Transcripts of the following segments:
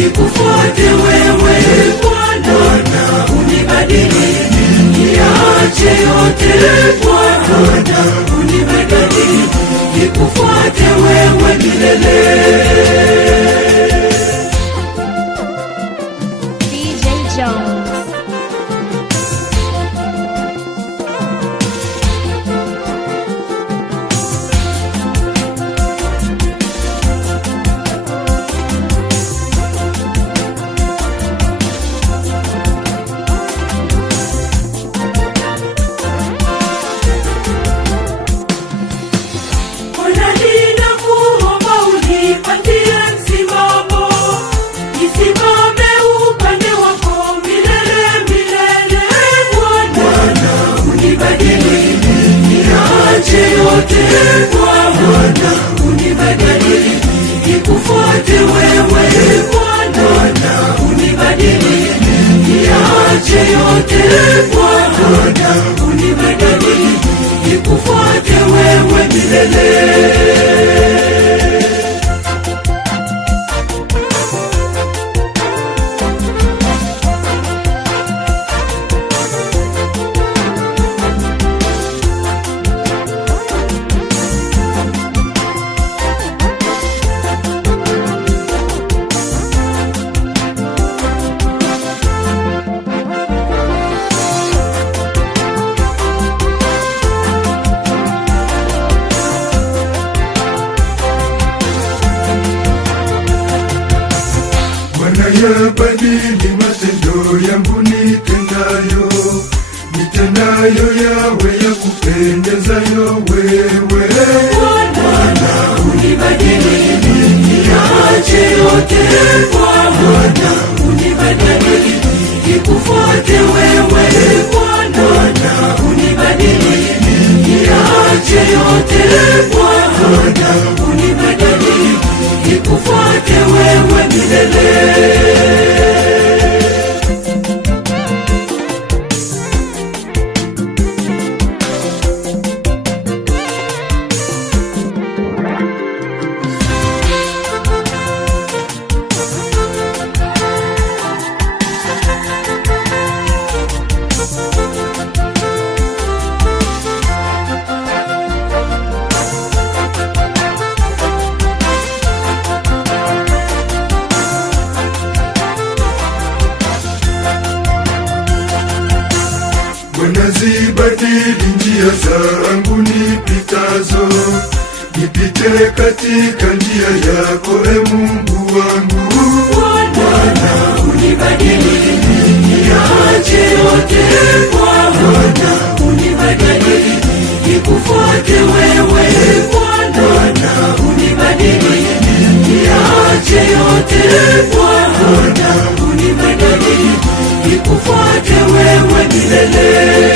nikufuate wewe Bwana, unibadili niache yote Bwana, unibadili nikufuate wewe milele. DJ Jones. Bwana, unibadili nikufuate wewe Bwana, unibadili niache yote Bwana, unibadili nikufuate wewe milele. Yabadili matendo yangu nitendayo, nitendayo yawe ya kupendezayo wewe Bwana, unibadili niache yote Bwana, unibadili nikufuate wewe Bwana, unibadili niache yote Bwana, unibadili nikufuate wewe milele. Wanazibadili njia zangu nipitazo, nipite katika njia yako Mungu wangu. Bwana, unibadili niache yote Bwana, unibadili nikufuate wewe Bwana, unibadili niache yote Bwana, unibadili nikufuate wewe milele.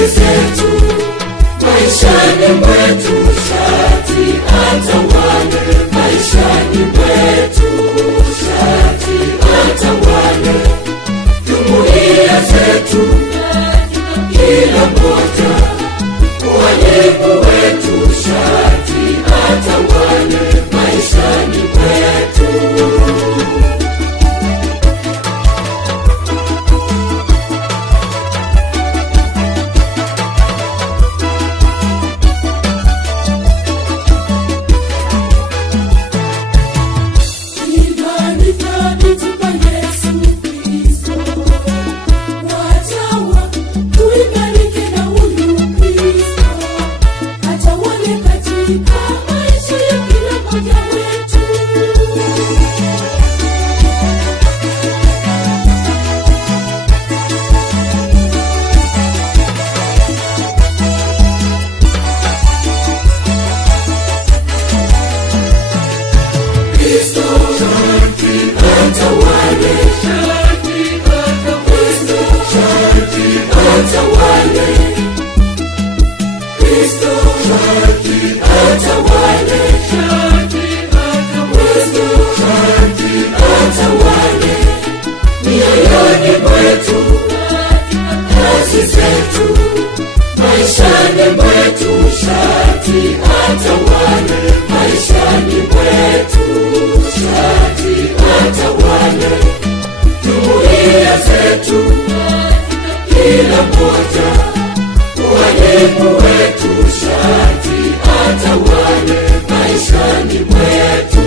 kazi zetu, maishani mwetu shati atawale, maishani mwetu shati atawale, jumuiya zetu kila moja, walimu wetu shati atawale, maishani mwetu. Maishani mwetu shati atawale, maishani mwetu shati atawale, jumuiya zetu kila moja, walimu wetu shati atawale, maishani mwetu.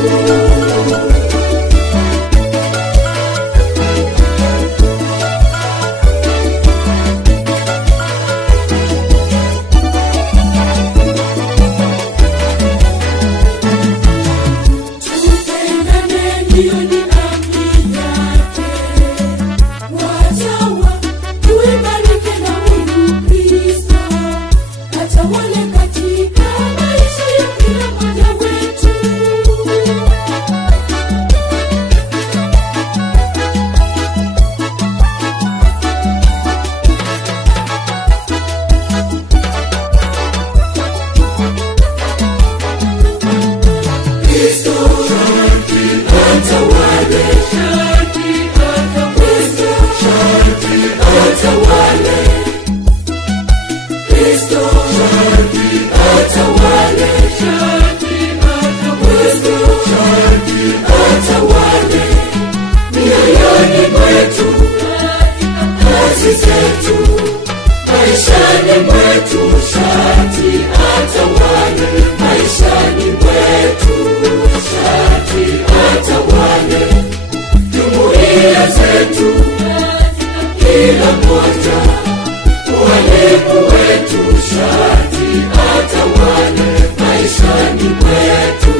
Maishani mwetu shati atawale, maishani mwetu shati atawale, jumuiya zetu kila moja, walimu wetu shati atawale, maishani mwetu.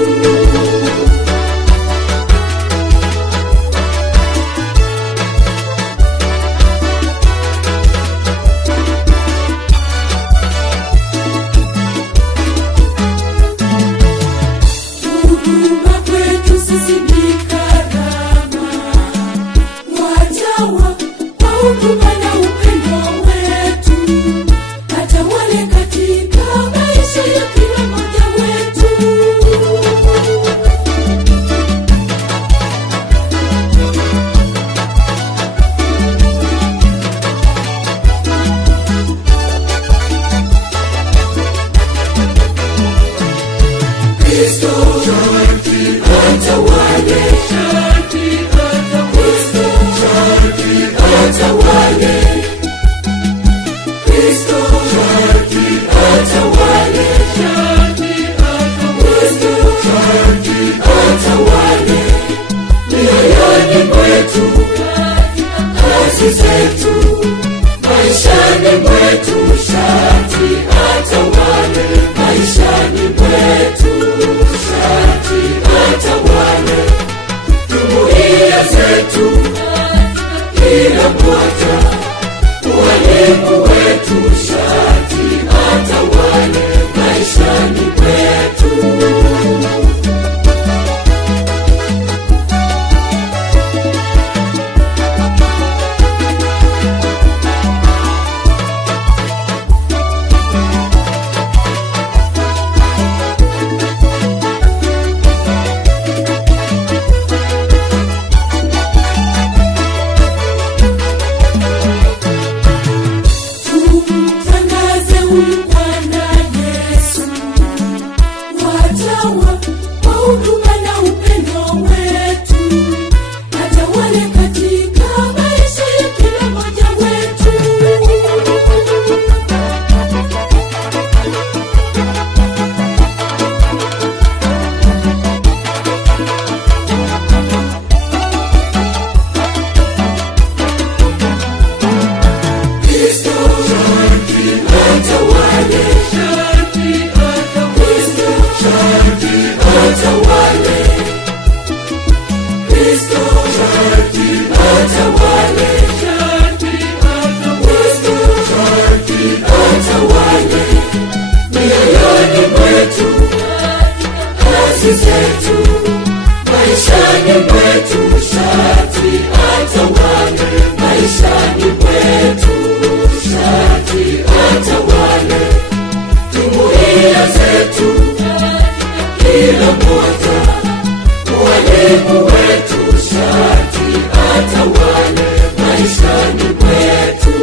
mwetu shati atawale, maishani mwetu shati atawale, jumuiya zetu kila moja, mwalimu wetu shati atawale, maishani mwetu.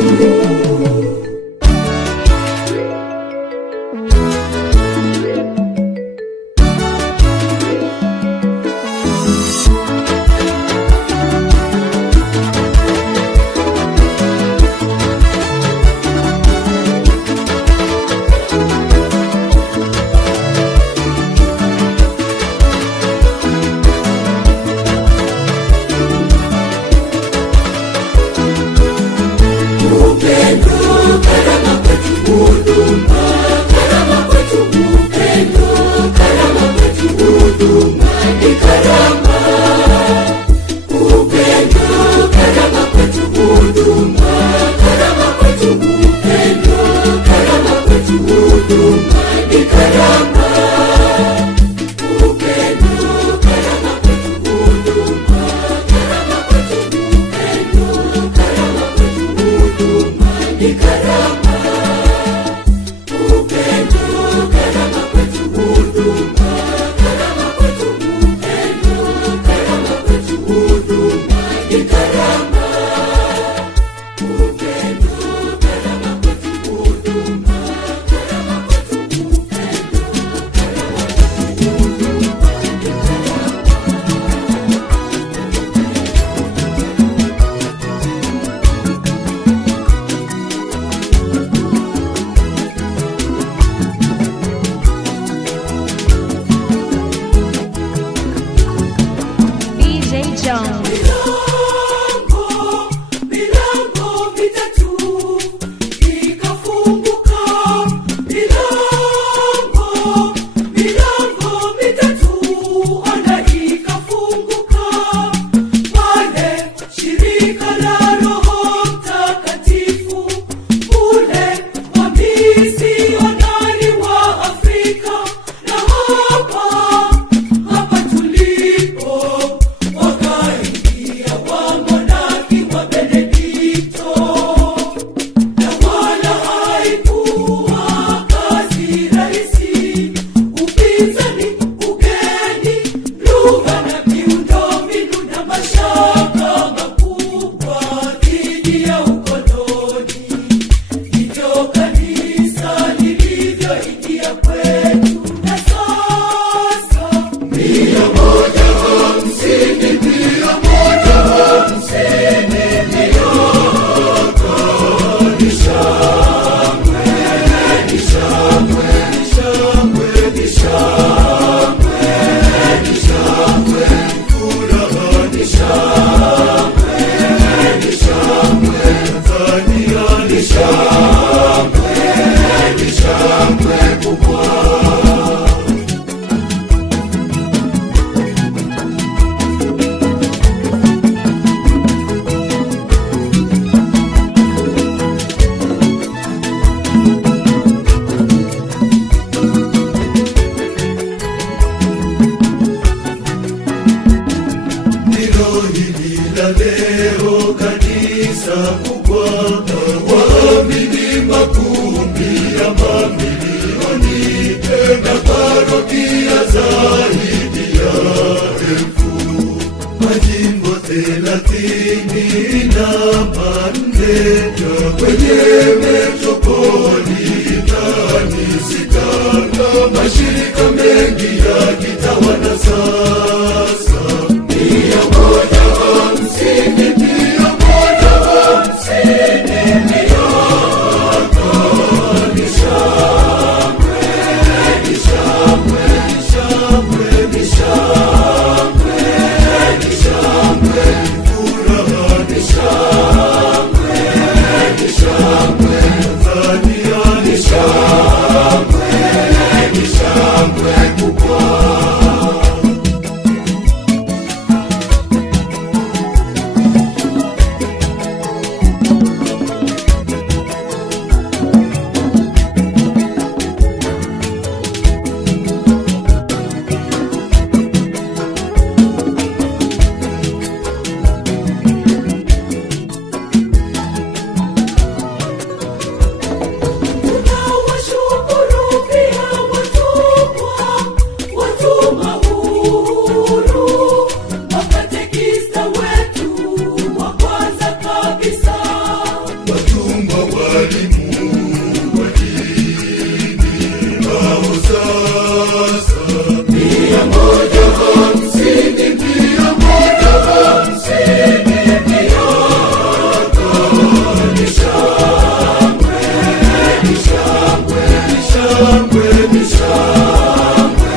shangwe, ni shangwe,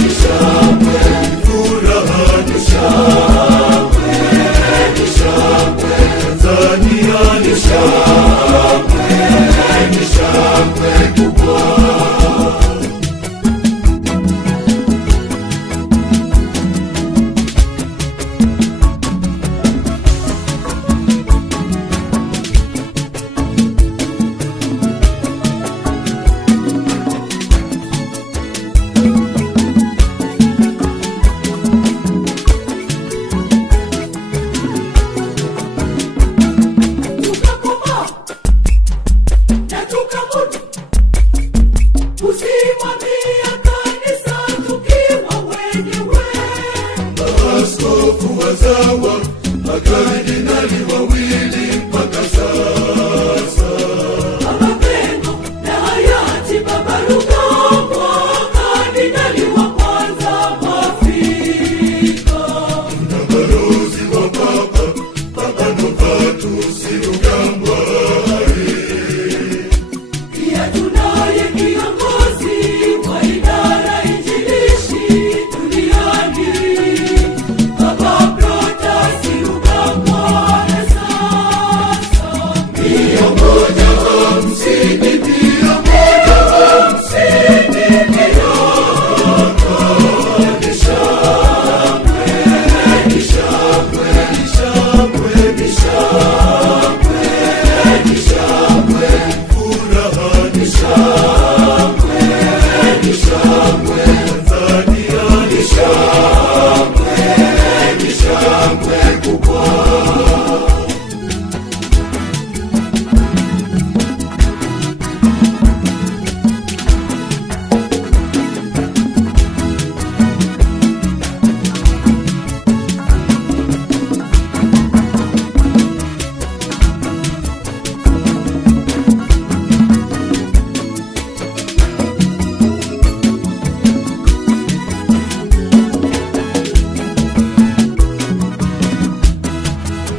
ni shangwe, furaha ni shangwe, ni shangwe, Tanzania ni shangwe, ni shangwe kubwa. Kusimamia kanisa tukiwa wenyewe, Maaskofu wazawa, makardinali wawili mpaka sasa. Baba Pengo na hayati Baba Rugambwa, kardinali wa kwanza Mwafrika. Na balozi wa Papa, Papa Novatus Rugambwa. Pia tunaye kiongozi wa idara injilishi duniani, Baba Protas Rugambwa. Na sasa 150, 150 miaka. Ni shangwe, ni shangwe, ni shangwe, ni shangwe, ni shangwe, furaha ni shangwe, ni shangwe, Tanzania ni shangwe, ni shangwe kubwa.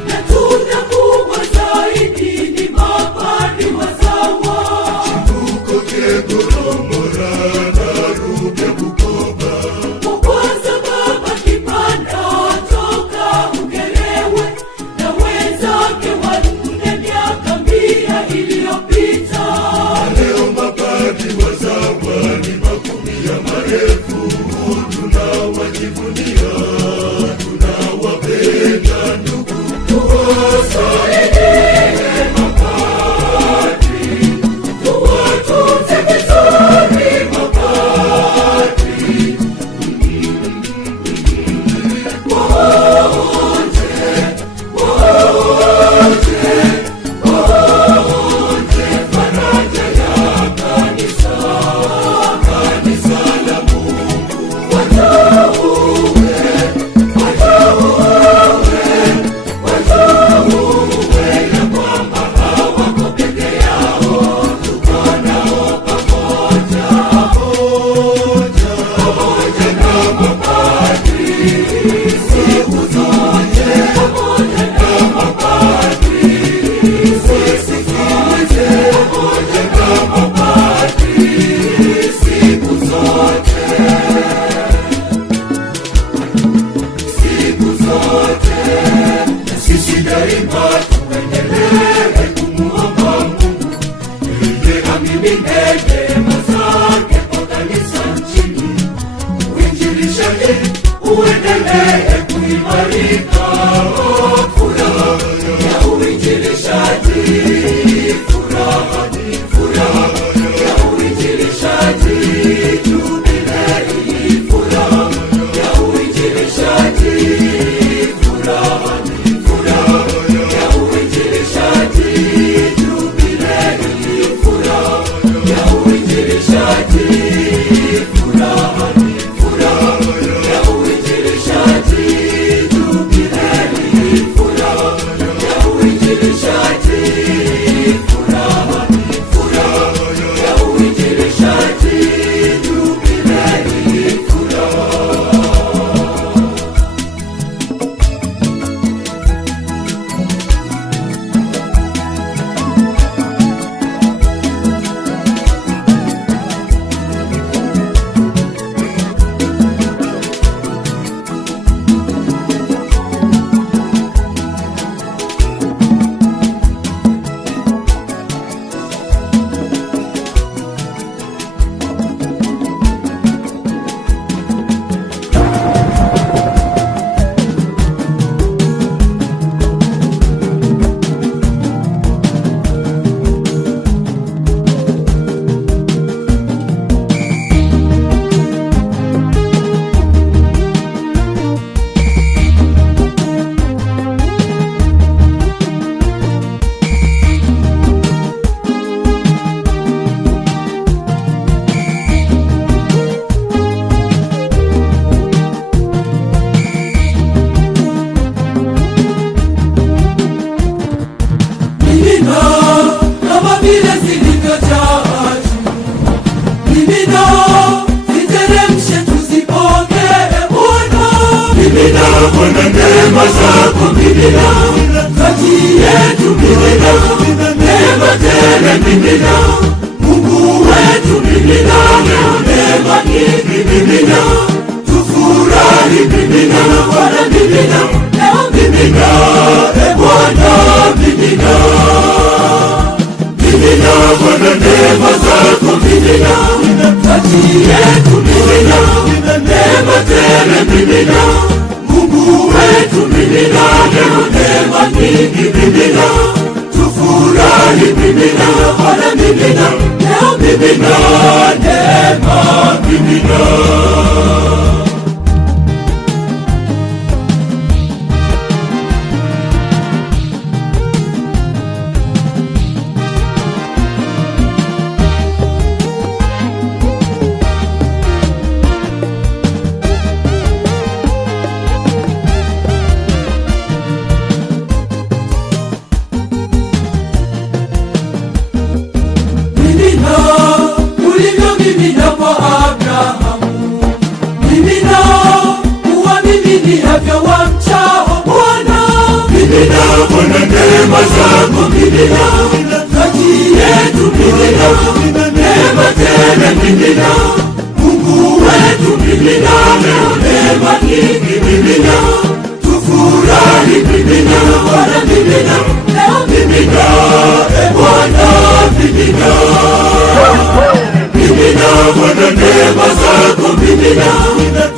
na tunda kubwa zaidi ni mapadri wazawa, Uko Kegoromora na Ruge Bukoba. wa kwanza Baba Kipanda toka Ukerewe na wenzake wanne miaka 100 iliyopita. Leo mapadri wazawa ni makumi ya maelfu. Tunawajivunia, tunawapenda ndugu. Tuwasaidie mapadri, tuwatunze vizuri mapadri, waonje faraja ya kanisa, kanisa la Mungu. Bwana neema zako mimina, kati yetu mimina, neema tele mimina, Mungu wetu mimina, leo neema nyingi mimina, tufurahi mimina, Bwana mimina, leo mimina, Bwana mimina. Mimina Bwana neema zako mimina, kati yetu mimina, neema tele mimina, Mungu wetu mimina, leo neema nyingi mimina, tufurahi mimina, Bwana mimina, leo mimina, neema mimina. Mimina Bwana neema zako mimina, kati yetu mimina, neema tele mimina, Mungu wetu mimina, leo neema nyingi mimina, tufurahi mimina, Bwana mimina, leo mimina, Bwana mimina. Mimina Bwana neema zako mimina,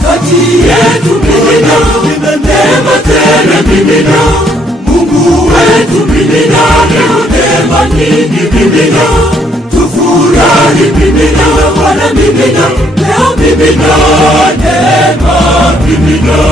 kati yetu mimina, neema tele mimina, Mungu wetu mimina, leo neema nyingi mimina, tufurahi mimina, Bwana mimina, leo mimina, neema mimina.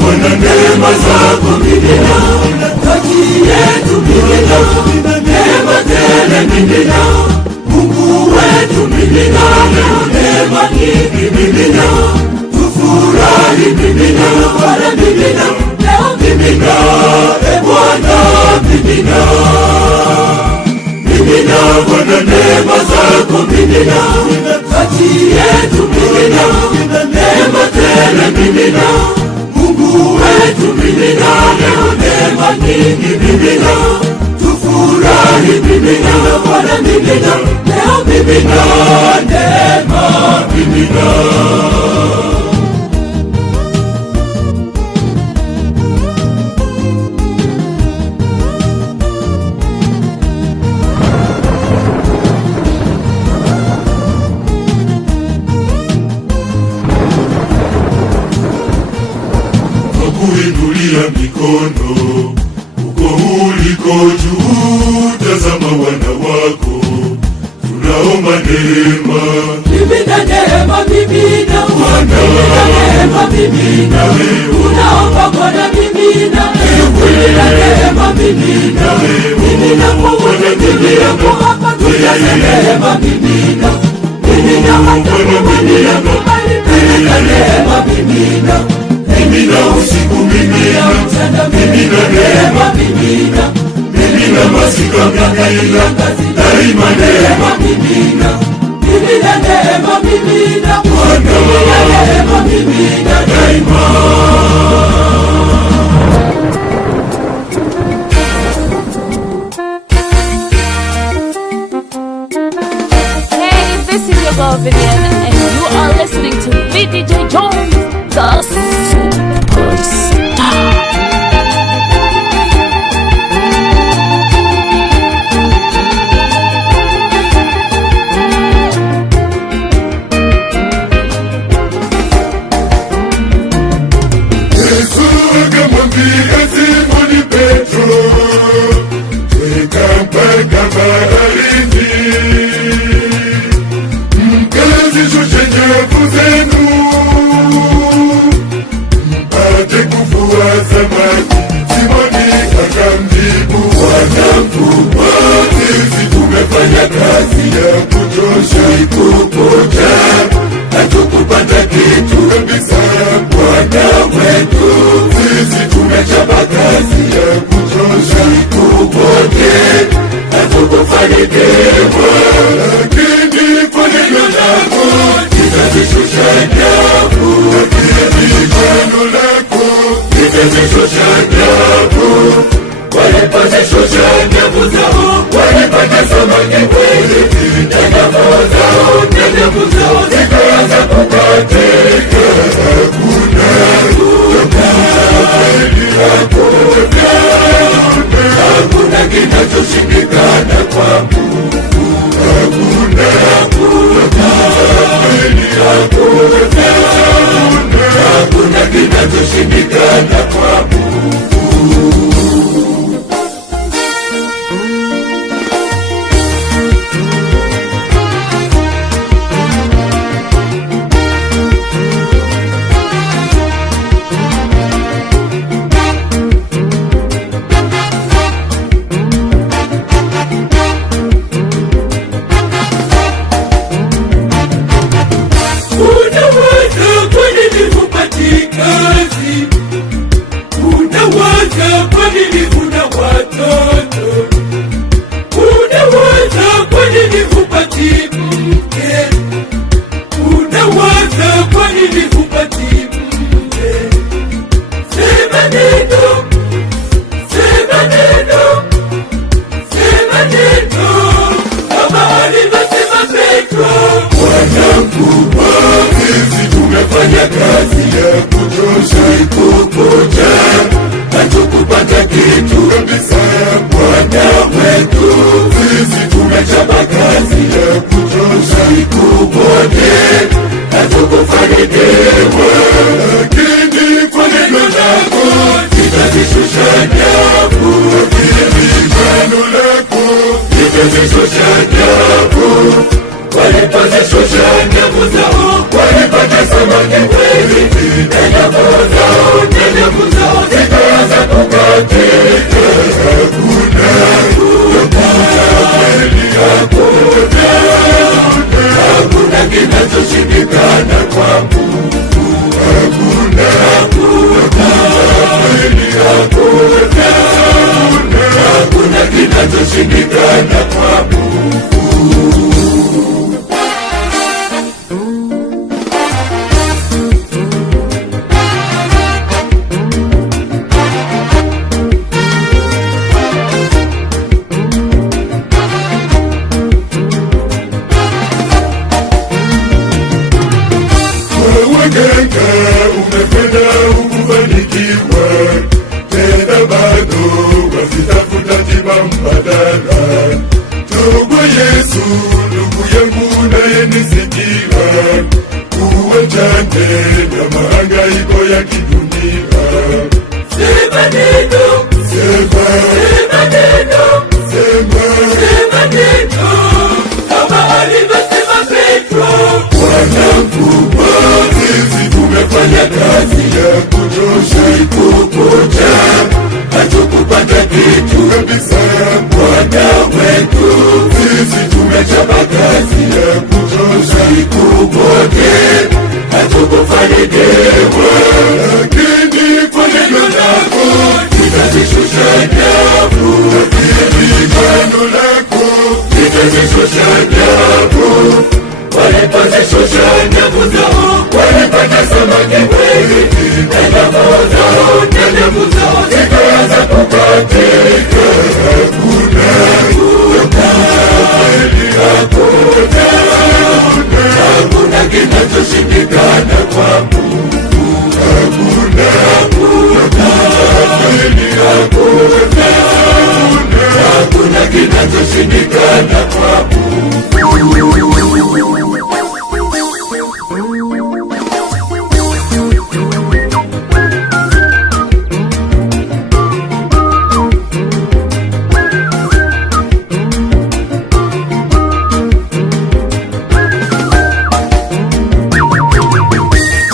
Bwana neema zako mimina, kati yetu mimina, neema tele mimina, Mungu wetu mimina, leo neema nyingi mimina, tufurahi mimina, Bwana mimina, leo mimina, Bwana mimina. Mimina Bwana neema zako mimina, kati yetu mimina, neema tele mimina, Mungu wetu mimina, leo neema nyingi mimina, tufurahi mimina, Bwana mimina, leo mimina, neema mimina. Kuinulia mikono uko uliko juu, tazama wana wako, tunaomba neema. Mimina neema mimina, mimina neema mimina, tunaomba Bwana mimina, mimina neema mimina, mimina Bwana mimina, hapa tujaze neema mimina, mimina hata mimina, mimina neema mimina, mimina usiku mimina, mimina neema mimina, mimina masika mimina, daima neema mimina, mimina neema mimina, mimina neema mimina daima. Hey, this is your girl Vivian, and you are listening to VDJ Jones, the Superstar. Yesu akamwambia Simoni Petro, tweka mpaka baharini, Wanangu, sisi tumefanya kazi ya kuchosha, ikukuja hatukupata kitu kabisa. Bwana wetu, sisi tumechapa kazi ya kuchosha, ikukuja hatukufanikiwa, lakini kwa neno lako litazishusha nyavu, lakini kwa neno lako litazishusha nyavu. Walipozishusha nyavu zao, walipata samaki wengi, na nyavu zao zikaanza kukatika. Hakuna kinachoshindikana kwa Mungu, hakuna kinachoshindikana kwa Mungu. Sisi tumefanya kazi ya kuchosha, ikukuja hatukupata kitu kabisa. Bwana wetu, sisi tumechapa kazi ya kuchosha, ikukuja hatukufanikiwa, lakini kwa neno lako litazishusha nyavu, lakini kwa neno lako litazishusha nyavu. Walipozishusha nyavu zao, walipata samaki wengi, na nyavu zao zikaanza kukatika. Hakuna kinachoshindikana kwa Mungu, hakuna kinachoshindikana kwa Mungu. Waganga umependa ukufanikiwa, tena bado wasitafuta tiba mbadala. Ndugu Yesu, ndugu yangu nayenisikia, uachane na mahangaiko ya kidunia. Sema neno, sema neno, sema neno, kama alivyosema Petro. Wanangu, sisi tumefanya kazi ya kuchosha, ikukuja hatukupata kitu kabisa. Bwana wetu, sisi tumechapa kazi ya kuchosha, ikukuja hatukufanikiwa, lakini kwa neno lako litazishusha nyavu, lakini kwa neno lako litazishusha nyavu. Walipozishusha nyavu zao, walipata samaki wengi, na nyavu zao zikaanza kukatika. Hakuna kinachoshindikana kwa Mungu, hakuna kinachoshindikana kwa Mungu.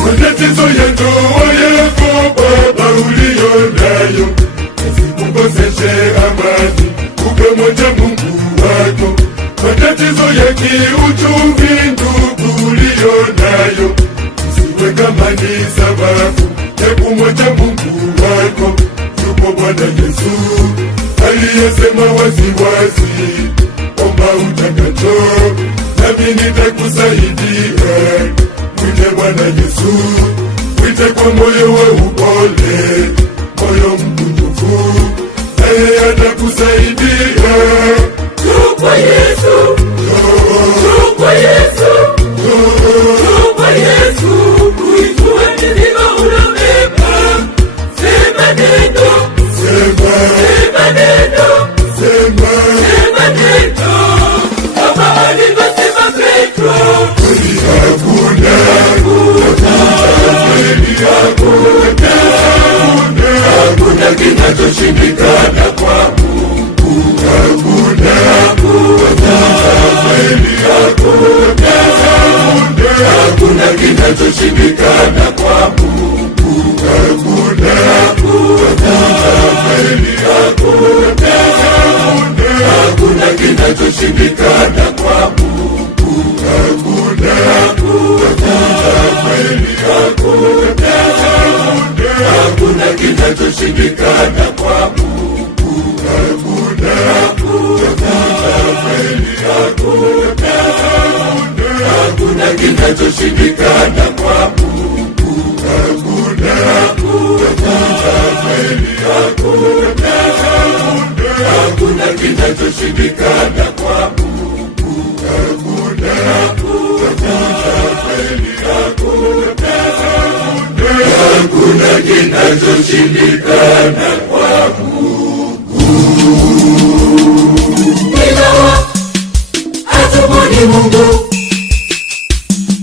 Matatizo ya ndoa yako Baba uliyo nayo, yasikukoseshe amani. ni uchumvi ndugu ulio nayo, usiwe kama ni sababu ya kumwacha Mungu wako. Yupo Bwana Yesu aliyesema waziwazi, omba utakacho nami nitakusaidia. Mwite Bwana Yesu, mwite kwa moyo wa upole, moyo mkunjufu, naye atakusaidia. Kwa Yesu, kwa Yesu, kwa Yesu, uinue mizigo ulobeba. Sema neno, Sema, sema neno, sema, sema neno, kama alivyosema Petro. kweli hakuna, hakuna kinachoshindikana kwa Mungu. hakuna, Hakuna kinachoshindikana kwa Mungu. hakuna, Hakuna kinachoshindikana kwa Mungu. hakuna, Hakuna kinachoshindikana kwa Mungu. hakuna, Hakuna kinachoshindikana kwa Mungu. hakuna, Hakuna kinachoshindikana kwa Mungu. hakuna, Hakuna kinachoshindikana kwa Ingawa hatumwoni Mungu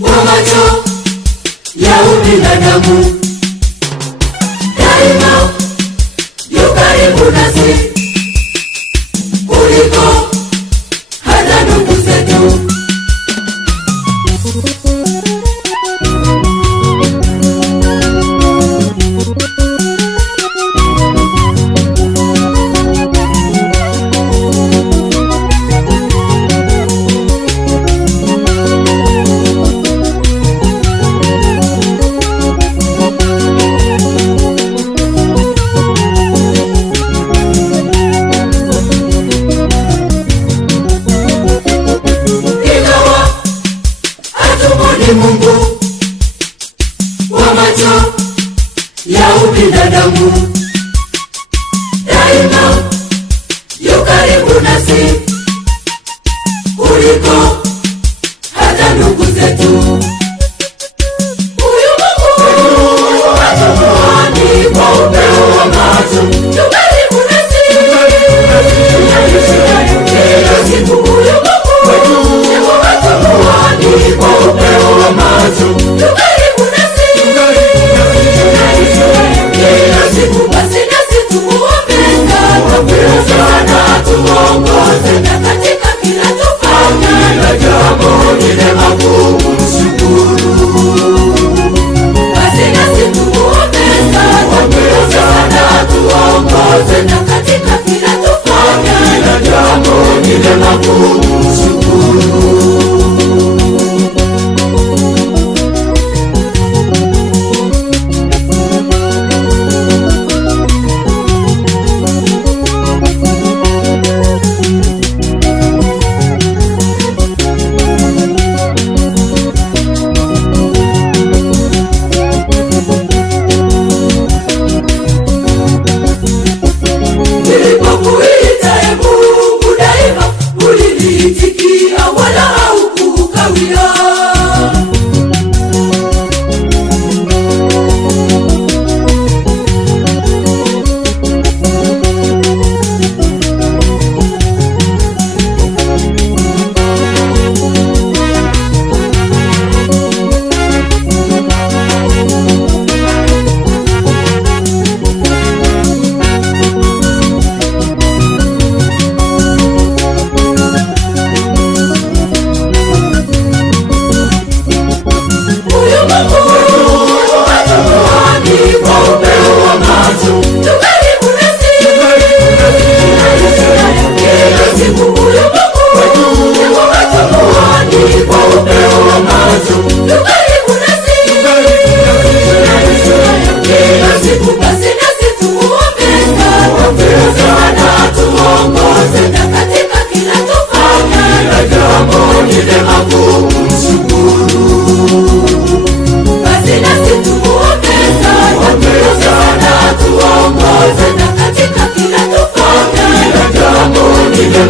kwa macho ya ubinadamu, daima yu karibu nasi kuliko hata ndugu zetu. Ingawa hatumwoni Mungu kwa macho ya ubinadamu, daima yu karibu nasi kuliko hata ndugu zetu. Huyu Mungu hatumuoni kwa upeo wa macho, yu karibu nasi kila siku. Huyu Mungu hatumuoni kwa upeo wa macho, yu karibu nasi kila siku. Basi nasi tumuombe sana, tuongoze na katika kila tufanya, na jambo lile magumu mshukuru. Basi nasi tumuombe sana, tuongoze na katika kila tufanya, na jambo lile magumu mshukuru. Nilipokuita Mungu daima uliniita.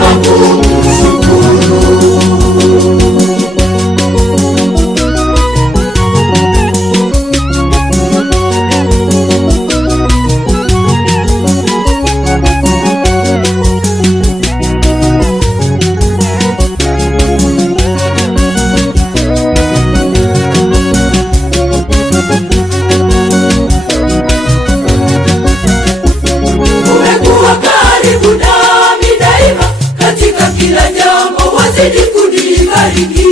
vyema kumshukuru. Kila jambo wazidi kunibariki.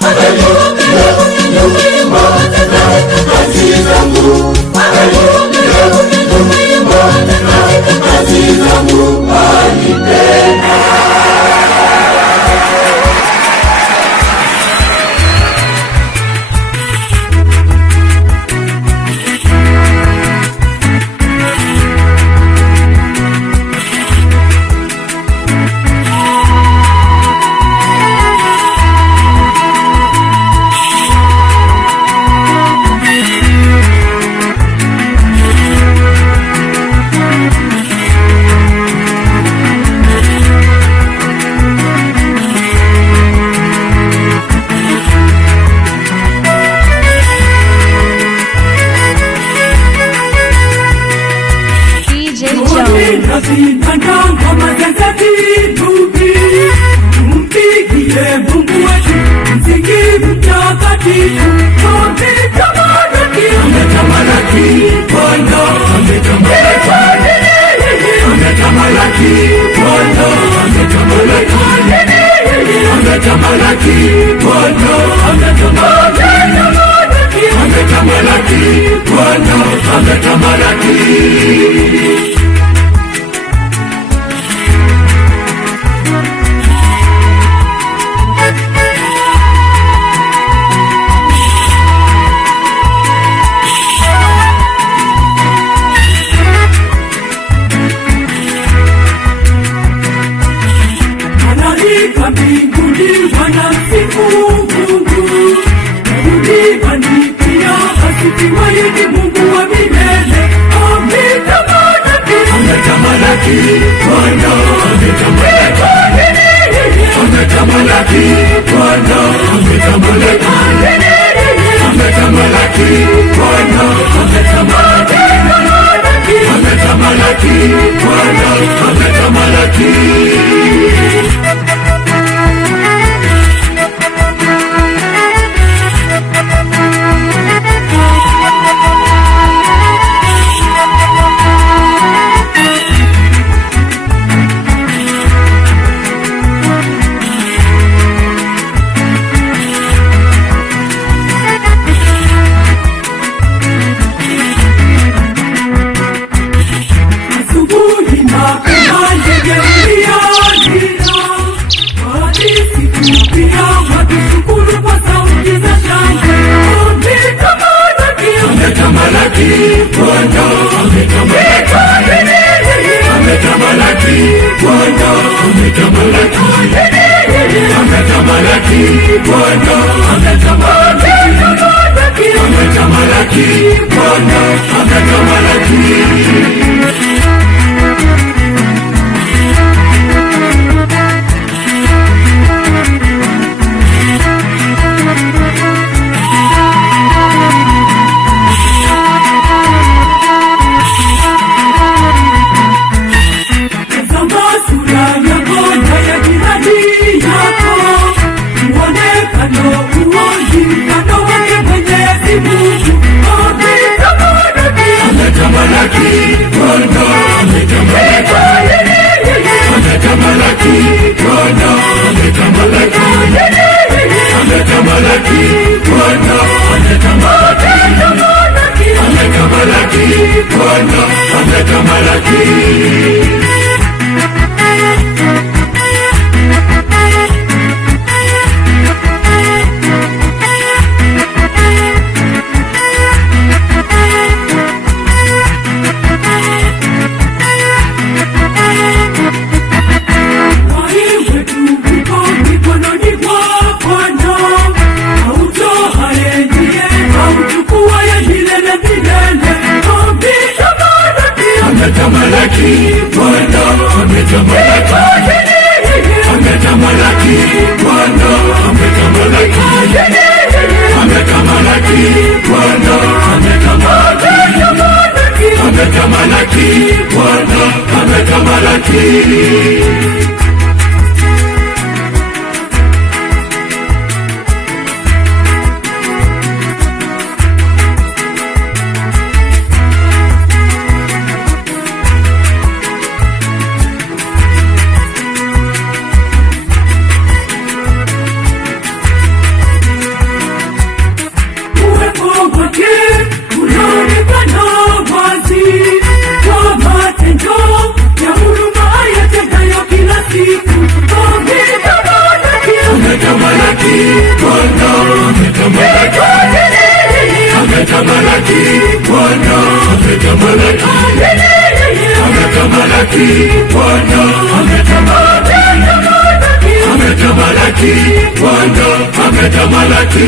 Hallelujah. Zinatanga magazeti tupi, tumpigie Mungu wetu msingi mtakatifu. Ametamalaki, ametamalaki Bwana, ametamalaki, ametamalaki Bwana, ametamalaki, ametamalaki Bwana, ametamalaki, ametamalaki Bwana, ametamalaki. Mbinguni wanamsifu Mungu, duniani pia asifiwe ni Mungu wa milele. Ametamalaki, ametamalaki Bwana, ametamalaki, ametamalaki Bwana, ametamalaki, ametamalaki Bwana, ametamalaki, ametamalaki Bwana, ametamalaki. Ametamalaki Bwana, ametamalaki Bwana, ametamalaki, ametamalaki Bwana, ametamalaki, ametamalaki Bwana, ametamalaki. Ametamalaki Bwana, ametamalaki Bwana, ametamalaki, ametamalaki Bwana, ametamalaki, ametamalaki Bwana, ametamalaki. Ametamalaki Bwana, ametamalaki, ametamalaki Bwana, ametamalaki, ametamalaki Bwana, ametamalaki, ametamalaki Bwana, ametamalaki. Ametamalaki Bwana, ametamalaki Bwana, ametamalaki, ametamalaki Bwana, ametamalaki, ametamalaki Bwana, ametamalaki.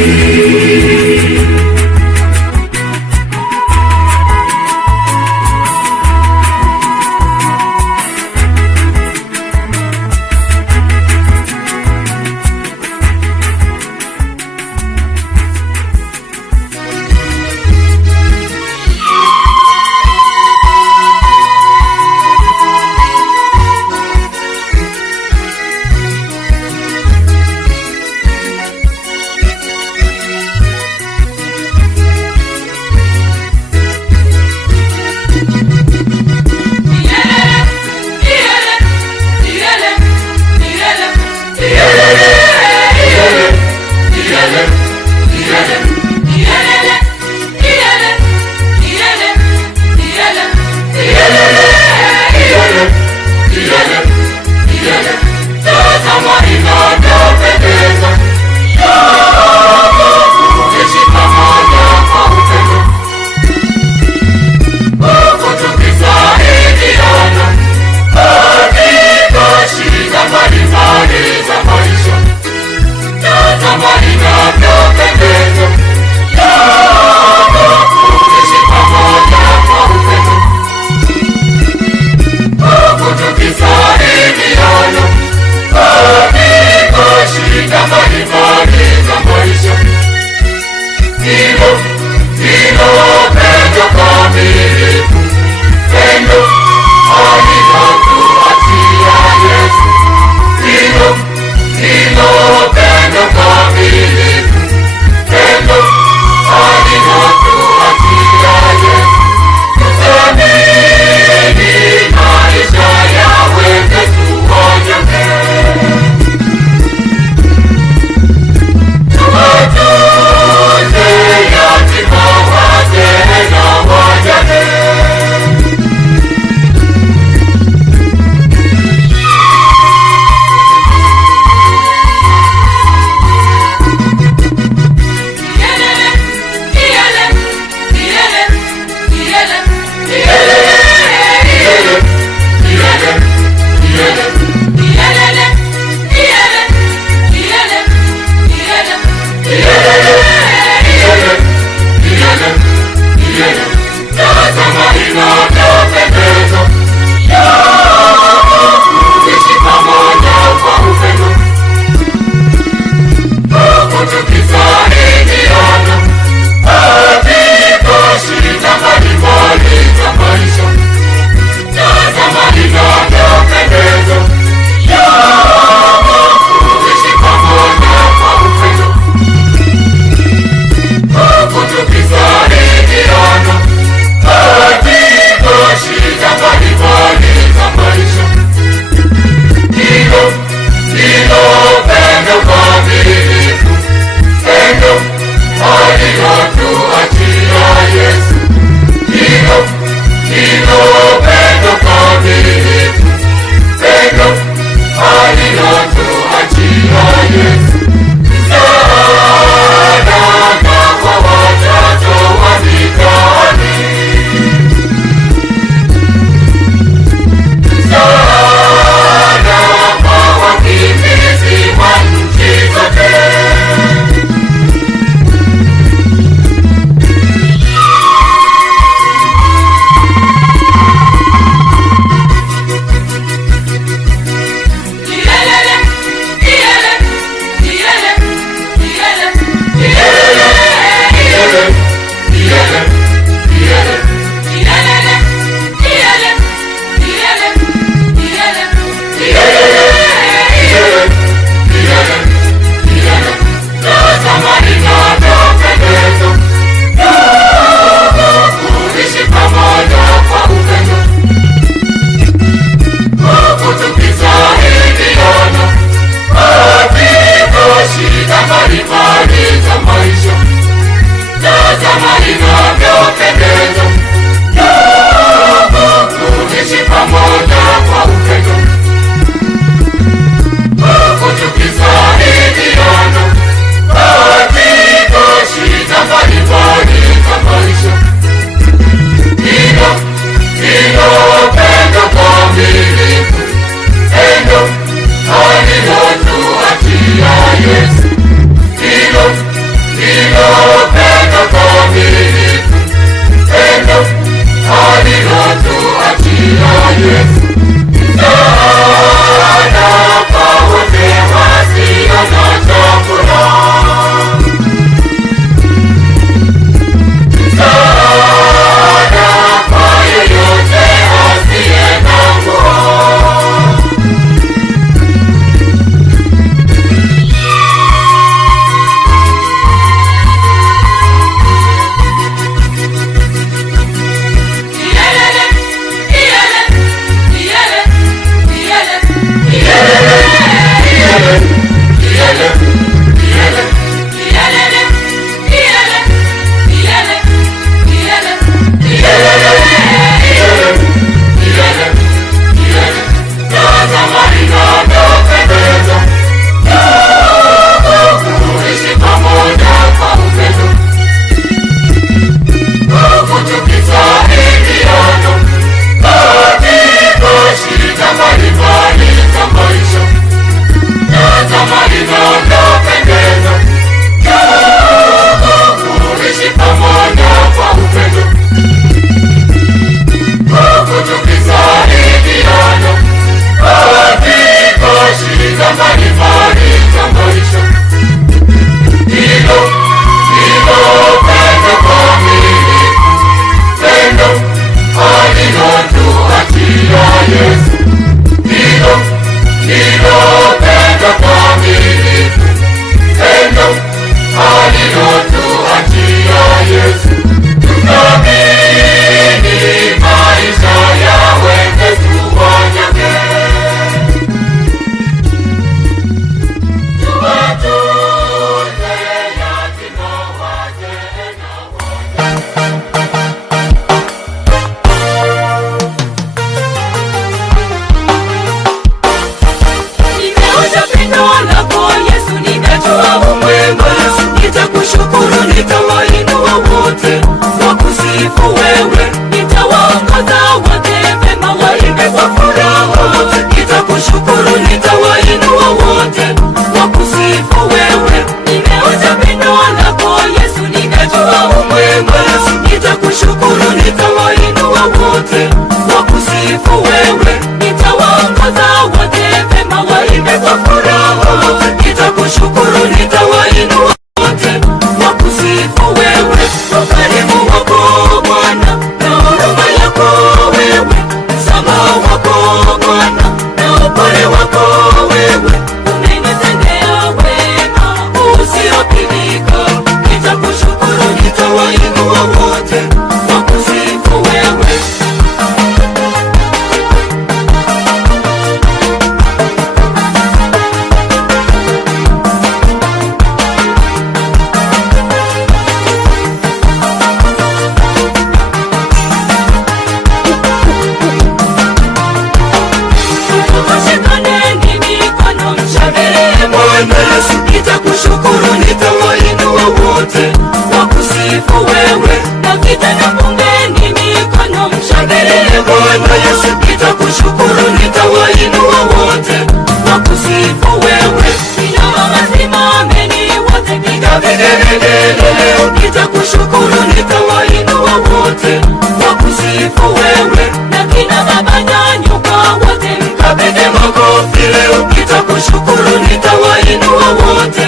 wote wakusifu wewe, na vijana bungeni mikono mshangilie Bwana Yesu. Nitakushukuru, nitawainua wote wakusifu wewe. Kina mama simameni wote, piga vigelegele leo. Nitakushukuru, nitawainua wote wakusifu wewe, na kina baba nyanyuka wote mkabidhi makofi leo. Nitakushukuru, nitawainua wote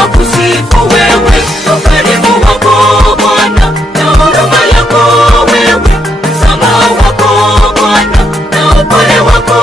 wakusifu wewe. Ukarimu wako Bwana na huruma yako wewe, msamaha wako Bwana na upole wako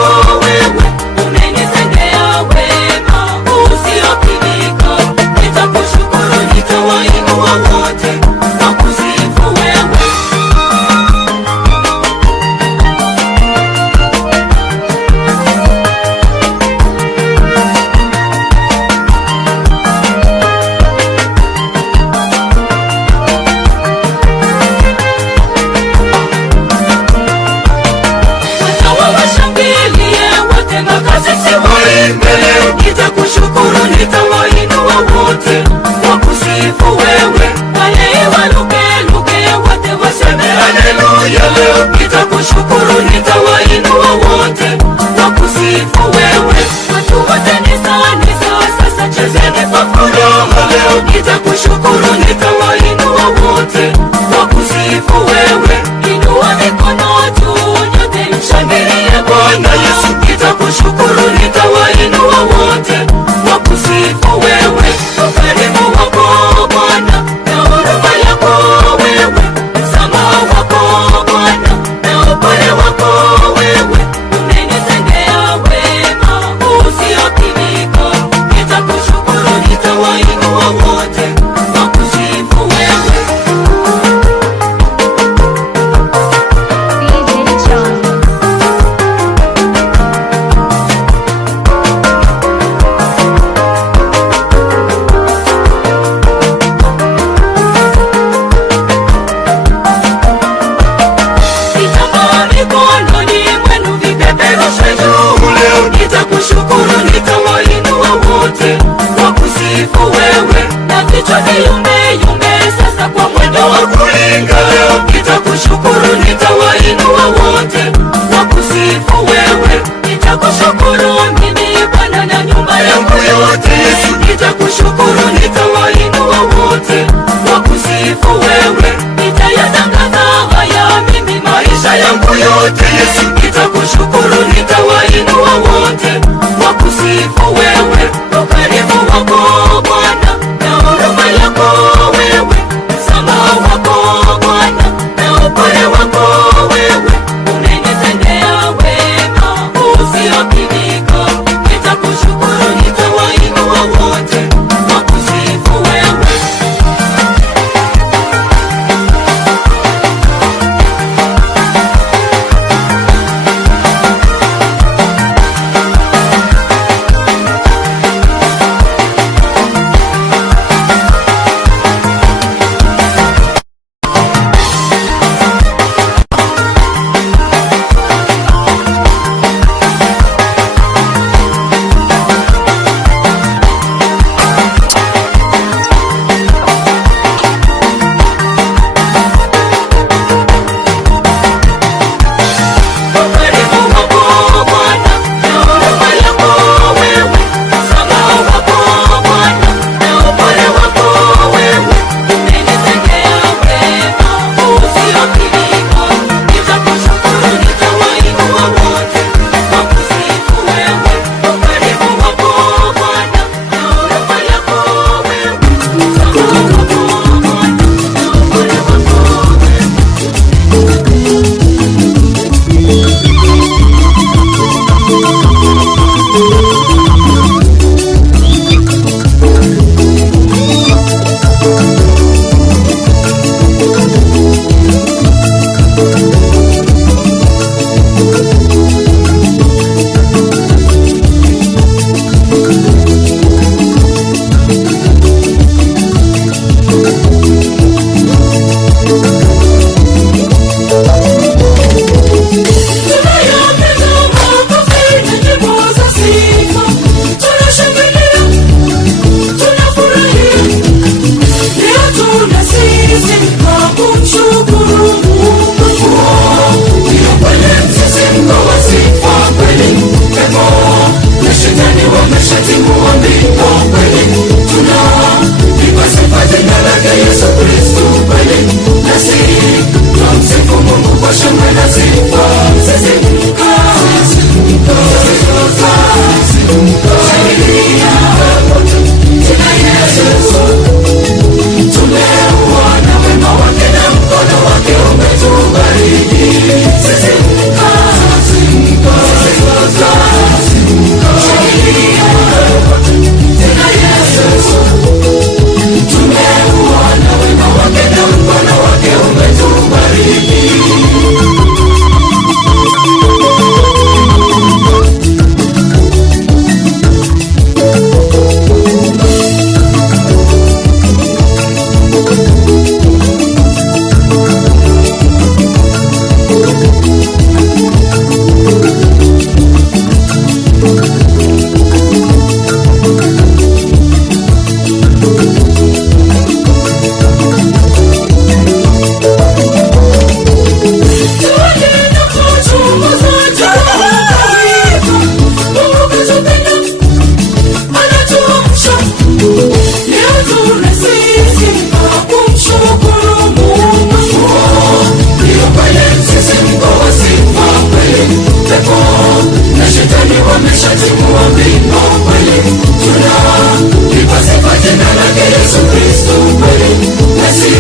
Mashetani wameshatimua mbingu kweli, tunalipa sifa jina lake Yesu Kristo kweli, nasi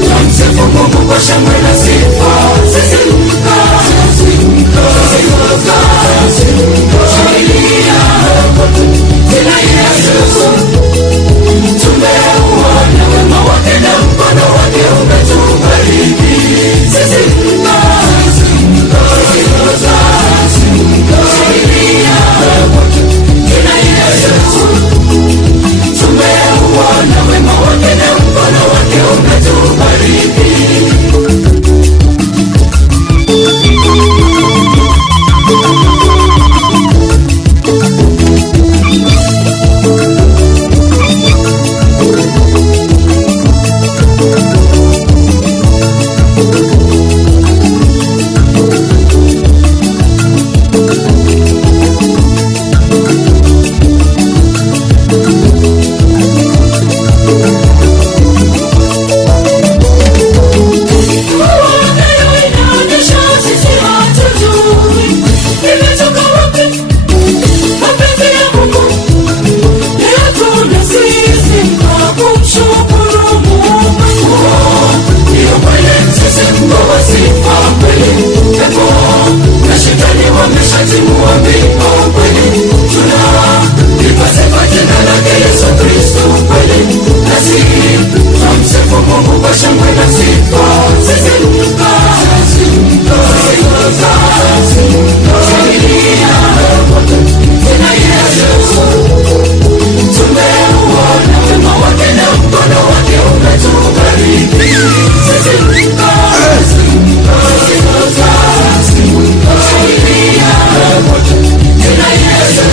tunamsifu Mungu kwa shangwe na sifa. Sisi shangilia jina Yesu, tumeuona wema wake na mkono wake umetubariki. Sisi shangilia jina Yesu, tumeuona wema wake na mkono wake umetubariki. Wameshatimua mbingu kweli, tunalipa sifa jina lake Yesu Kristo kweli, nasi tunamsifu Mungu kwa shangwe na sifa. Sisi shangilia jina Yesu, tumeuona wema wake na mkono wake umetubariki. Sisi jina Yesu,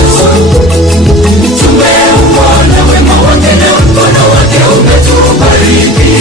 tumeuona wema wake na mkono wake umetubariki.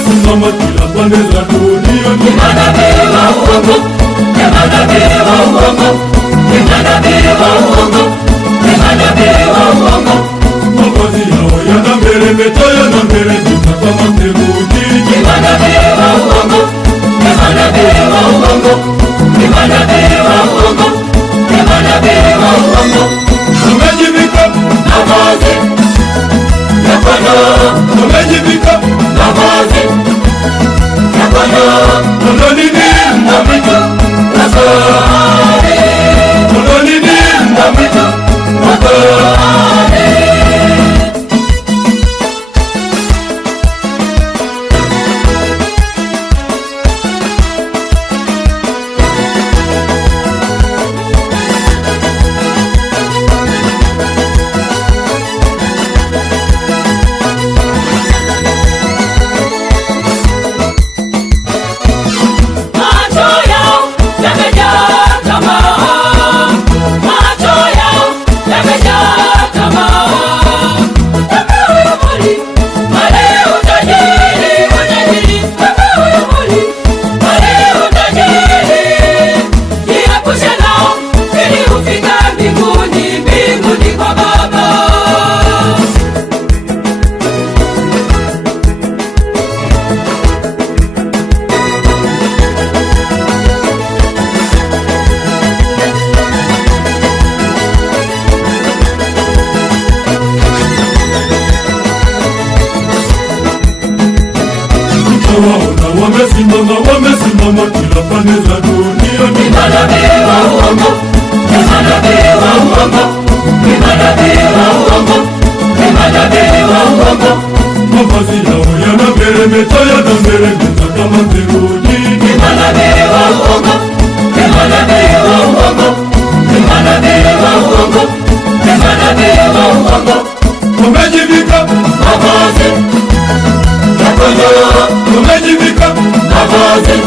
wamesimama kila pande za dunia. Ni manabii wa uongo, ni manabii wa uongo, ni manabii wa uongo, ni manabii wa uongo. Mavazi yao yanameremeta, yanameremeta kama theluji. Ni manabii wa uongo, ni manabii wa uongo, ni manabii wa uongo, ni manabii wa uongo. Wamejivika mavazi ya kondoo, wamejivika mavazi ya kondoo. kondoo nini? Na mwitu wa kondoo, Kondoo nini? na mwitu wa kondoo. Wamesimama, wamesimama kila pande za dunia. Ni manabii wa uongo, ni manabii wa uongo, ni manabii wa uongo, ni manabii wa uongo. Mavazi yao yanameremeta, yanameremeta kama theluji. Ni manabii wa uongo, ni manabii wa uongo, ni manabii wa uongo, ni manabii wa uongo. Wamejivika mavazi ya kondoo, wamejivika mavazi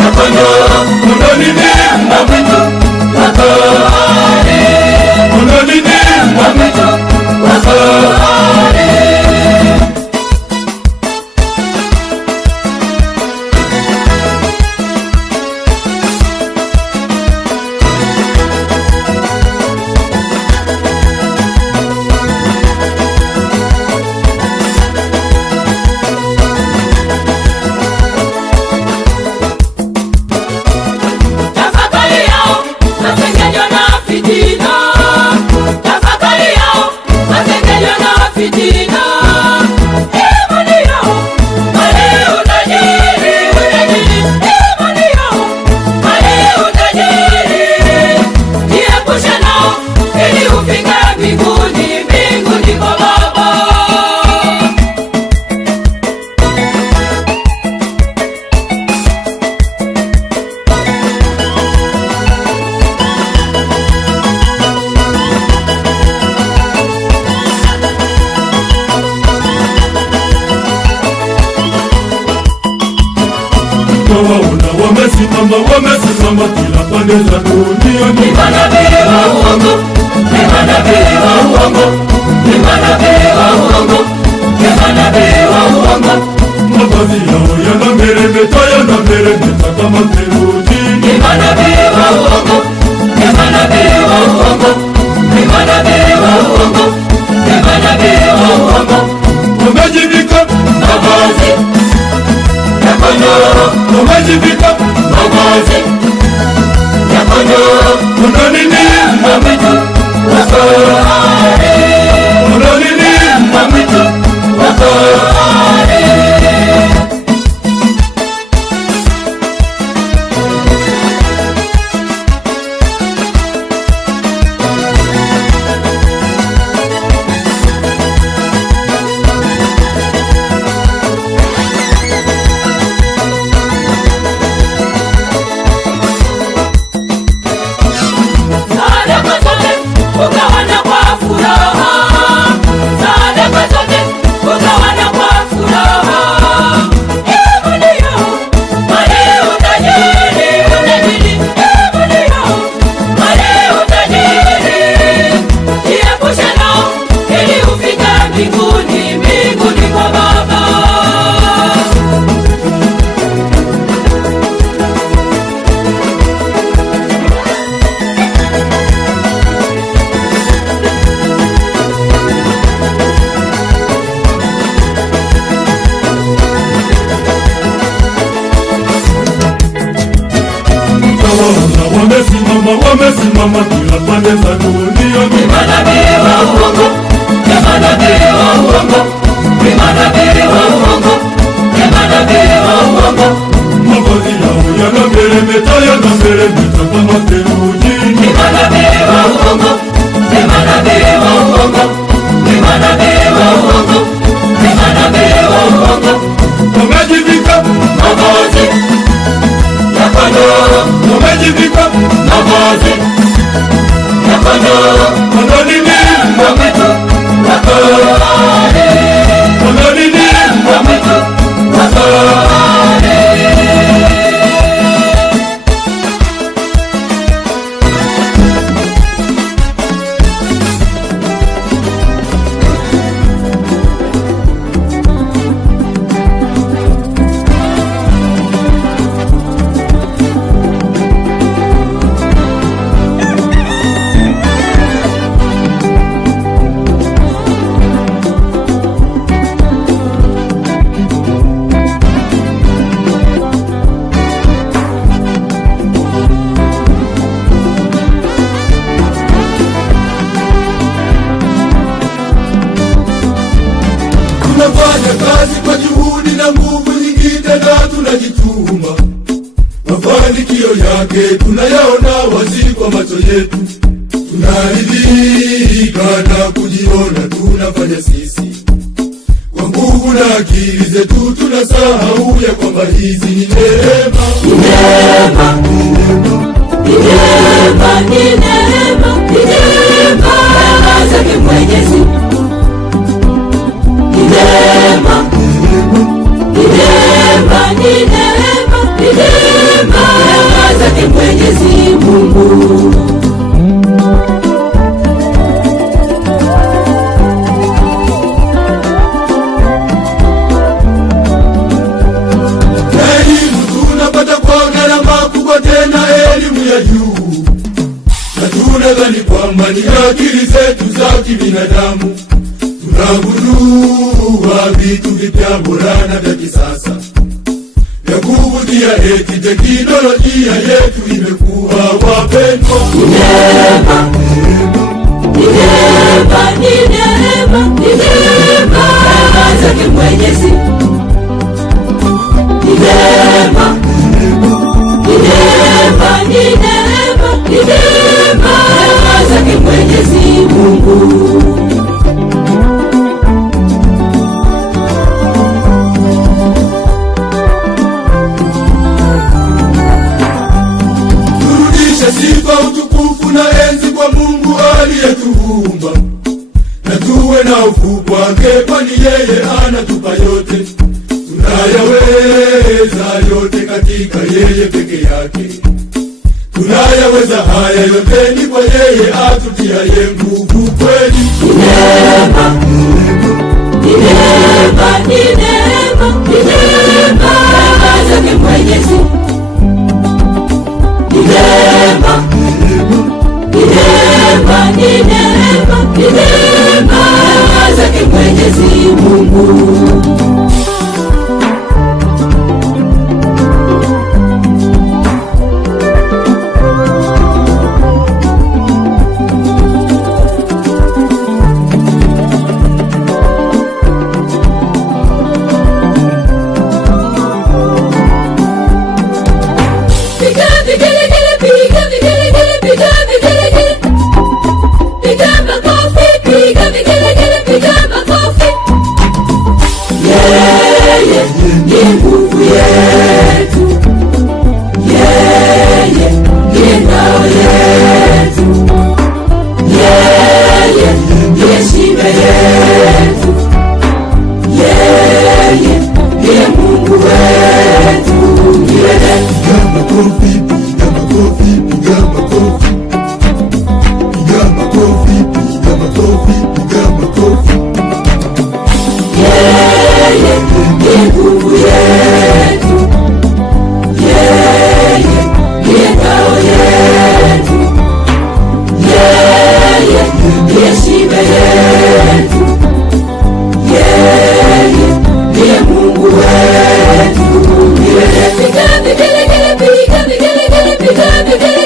ya kondoo. kondoo nini? Na mwitu wa kondoo, Kondoo nini? na mwitu wa kondoo. Tafakari yao masengenyo na fitina, tafakari yao masengenyo na fitina. Imani yao mali utajiri, utajiri. Imani yao mali utajiri. Jiepushe nao ili ufike mbinguni, mbinguni kwa Baba. Waona wamesimama, wamesimama kila pande za dunia. Ni manabii wa uongo, ni manabii wa uongo, ni manabii wa uongo, ni manabii wa uongo. Mavazi yao yanameremeta, yanameremeta kama theluji. Ni manabii wa uongo, ni manabii wa uongo, ni manabii wa uongo, ni manabii wa uongo. Wamejivika Mavazi ya kondoo, wamejivika mavazi ya kondoo. kondoo nini? Na mwitu wa kondoo, Kondoo nini? na mwitu wa kondoo. Sadaka zote ugawana kwa wamesimama kila pande za dunia. Ni manabii wa uongo, ni manabii wa uongo, ni manabii wa uongo, ni manabii wa uongo. Mavazi yao yanameremeta, yanameremeta kama theluji. Ni manabii wa uongo, ni manabii wa uongo, ni manabii wa uongo, ni manabii wa uongo. Wamejivika mavazi ya kondoo, wamejivika mavazi ya kondoo. wana nini? Mbwa mwitu wakali, Wana nini? mbwa mwitu wakali. Tunafanya kazi kwa juhudi na nguvu nyingi, tena tunajituma. Mafanikio yake tunayaona wazi kwa macho yetu. Tunaridhika na kujiona tunafanya sisi kwa nguvu na akili zetu, tunasahau ya kwamba hizi ni neema. Ni neema, ni neema, ni neema, ni neema zake Mwenyezi. Ni neema, ni neema, ni neema, ni neema zake Mwenyezi Mungu. Elimu tunapata kwa gharama kubwa, tena elimu ya juu, na tunadhani kwamba ni akili zetu za kibinadamu. Tunagundua vitu vipya bora na vya kisasa vya kuvutia, eti teknolojia yetu imekuwa wapendwa. Ni neema, ni neema, ni neema, ni neema zake Mwenyezi. Ni neema, ni neema, ni neema, ni neema zake Mwenyezi Mungu. Turudishe sifa, utukufu na enzi kwa Mungu aliyetuumba, na tuwe na hofu kwake, kwani yeye anatupa yote. Tunayaweza yote katika yeye peke yake. Tunayaweza haya yote ni kwa yeye atutiaye nguvu kweli. Ni neema, ni neema, ni neema, ni neema zake Mwenyezi. Ni neema, ni neema, ni neema, ni neema zake Mwenyezi Mungu. Yeye ni nguvu yetu, yeye ni ngao yetu, yeye ni shibe yetu, yeye ni Mungu wetu. Milele. Piga makofi, piga makofi, piga makofi, piga makofi, piga makofi, piga makofi. Yeye ni nguvu yetu, yeye ni ngao yetu, yeye ni shibe yetu, yeye ni Mungu wetu. Milele. Piga vigelegele, piga vigelegele, piga vigelegele.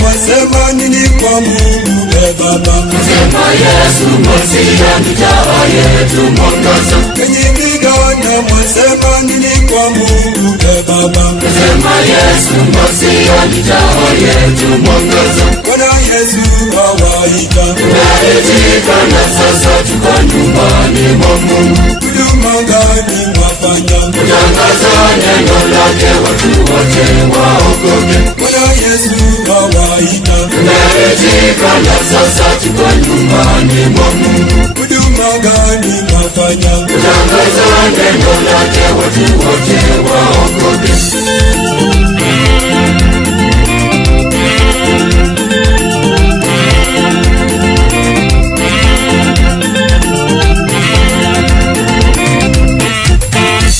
Mwasema nini kwa Mungu Baba? Sema Yesu Masia ni taa yetu mwangaza. Kwenye vidonda mwasema nini kwa Mungu Baba? Sema Yesu Masia ni taa yetu mwangaza. Bwana Yesu awaita, tunaitika na sasa tuko nyumbani mwa Mungu. huduma gani mwafanya? Kutangaza neno lake watu wote waokoke. Bwana Yesu awaita, tunaitika na sasa tuko nyumbani mwa Mungu. huduma gani mwafanya? Kutangaza neno lake watu wote waokoke.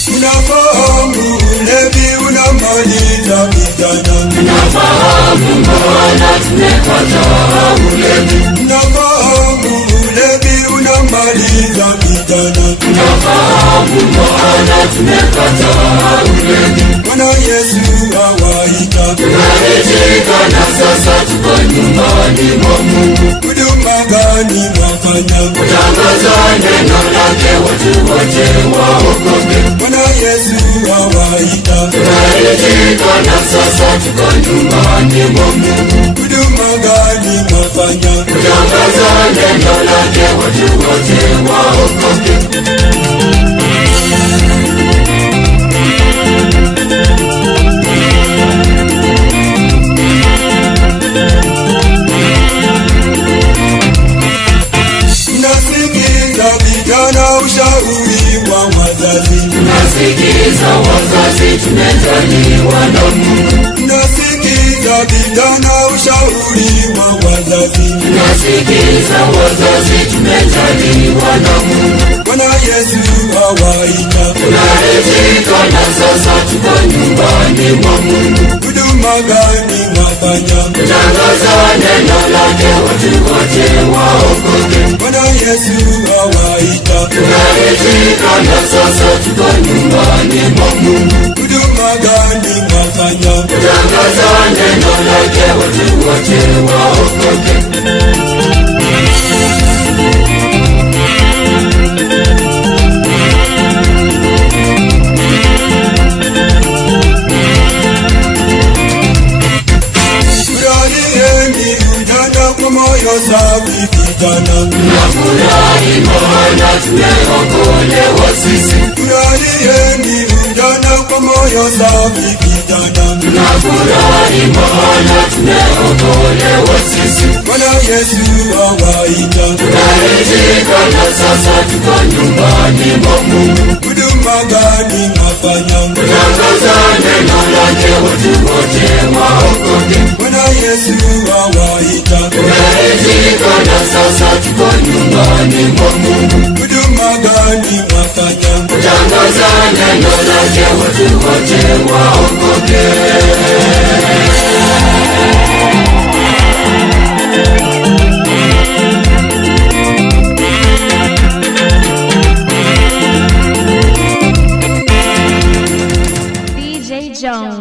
Unafahamu ulevi unamaliza vijana. Nafahamu mbona tumekataa ulevi. Unafahamu ulevi unamaliza vijana. Nafahamu mbona tumekataa ulevi. Bwana Yesu awaita, tunaitika na sasa tuko nyumbani mwa Mungu. huduma gani mwafanya? Kutangaza neno lake watu wote waokoke. Bwana Yesu awaita, tunaitika na sasa tuko nyumbani mwa Mungu. huduma gani mwafanya? Kutangaza neno lake watu wote waokoke. Mnasikiza vijana ushauri wa wazazi. Tunasikiza wazazi tumejaliwa na Mungu. Mnasikiza vijana ushauri wa wazazi. Tunasikiza wazazi tumejaliwa na Mungu. Bwana Yesu awaita, tunaitika na sasa tuko nyumbani mwa Mungu. huduma gani mwafanya? Kutangaza neno lake watu wote waokoke. Bwana Yesu awaita, tunaitika na sasa tuko nyumbani mwa Mungu. huduma gani mwafanya? Kutangaza neno lake watu wote waokoke. Furahieni ujana kwa moyo safi vijana. Tunafurahi maana tumeokolewa sisi. Furahieni ujana kwa moyo safi vijana. Tunafurahi maana tumeokolewa sisi. Bwana Yesu awaita, tunaitika na sasa tuko nyumbani mwa Mungu. huduma gani mwafanya? Kutangaza neno lake watu wote waokoke. Bwana Yesu awaita, tunaitika na sasa tuko nyumbani mwa Mungu. huduma gani mwafanya? Kutangaza neno lake watu wote waokoke. DJ Jones.